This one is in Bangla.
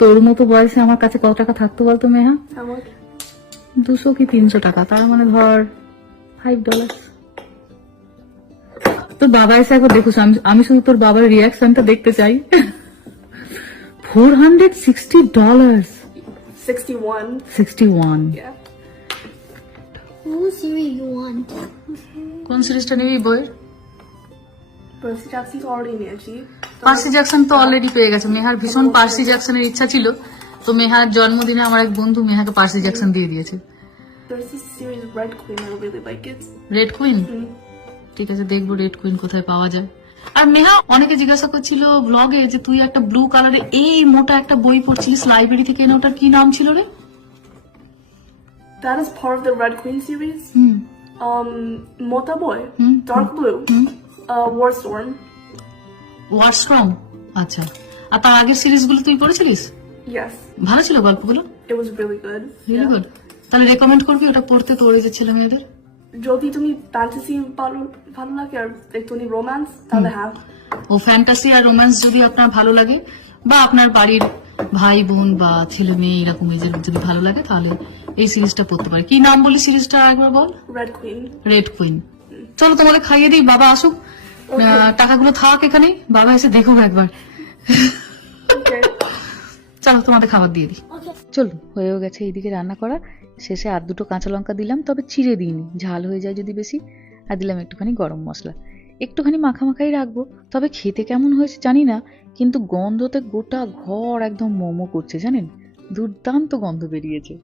তোর মতো বয়সে আমার কাছে কত টাকা থাকতো বলতো মেহা? আমার 200 কি 300 টাকা, তার মানে ধর $5। তোর বাবা এসে একবার দেখুস, আমি শুধু তোর বাবার রিয়াকশনটা দেখতে চাই। $460। 61. 61। Yeah. Whose series you want? কোন সিরিজটা নিবি বইয়ের? Percy Jackson's already নিয়েছি। পার্সি জ্যাকসন তো অলরেডি পেয়ে গেছে। মেহার ভীষণ পার্সি জ্যাকসনের ইচ্ছা ছিল, তো মেহার জন্মদিনে আমার এক বন্ধু মেহাকে পার্সি জ্যাকসন দিয়ে দিয়েছে। There's this series Red Queen, I really like it. Red queen, ঠিক আছে দেখবো রেড কুইন কোথায় পাওয়া যায়। আর মেহা, অনেকে জিজ্ঞাসা করছিল ব্লগে যে তুই একটা ব্লু কালারে এই মোটা একটা বই পড়ছিলিস লাইব্রেরি থেকে এনে, ওটার কি নাম ছিল রে? That is part of the Red Queen series. Hmm Mota Boy, Hmm. Dark Blue, Warstorm. ওয়ার্ডস্ট্রম, আচ্ছা। আর তার আগের সিরিজগুলো তুই পড়েছিলিস? Yes, ভালো ছিল গল্পগুলো? it was really good. Really good. তাহলে রেকমেন্ড করবি ওটা পড়তে তোর এই যে ছেলে মেয়েদের? যদি তুমি ফ্যান্টাসি ভালো লাগে আর একটুখানি রোম্যান্স, তাহলে হ্যাঁ। ও ফ্যান্টাসি আর রোম্যান্স যদি আপনার ভালো লাগে, বা আপনার বাড়ির ভাই বোন বা ছেলে মেয়ে এরকম এজের যদি ভালো লাগে, তাহলে এই সিরিজটা পড়তে পারে। কি নাম বলি সিরিজটা একবার বল? Red Queen. Red queen. চলো তোমাকে খাইয়ে দিই, বাবা আসুক। টাকাগুলো থাক এখানে, বাবা এসে দেখুক একবার। Okay. চলো তোমাদের খাবার দিয়ে দিই। Okay. চলো, হয়েও গেছে এইদিকে রান্না করা। শেষে আর দুটো কাঁচা লঙ্কা দিলাম, তবে চিড়ে দিইনি, ঝাল হয়ে যায় যদি বেশি। আর দিলাম একটুখানি গরম মশলা। একটুখানি মাখামাখাই রাখবো, তবে খেতে কেমন হয়েছে জানি না, কিন্তু গন্ধতে গোটা ঘর একদম মোমো করছে জানেন, দুর্দান্ত গন্ধ বেরিয়েছে।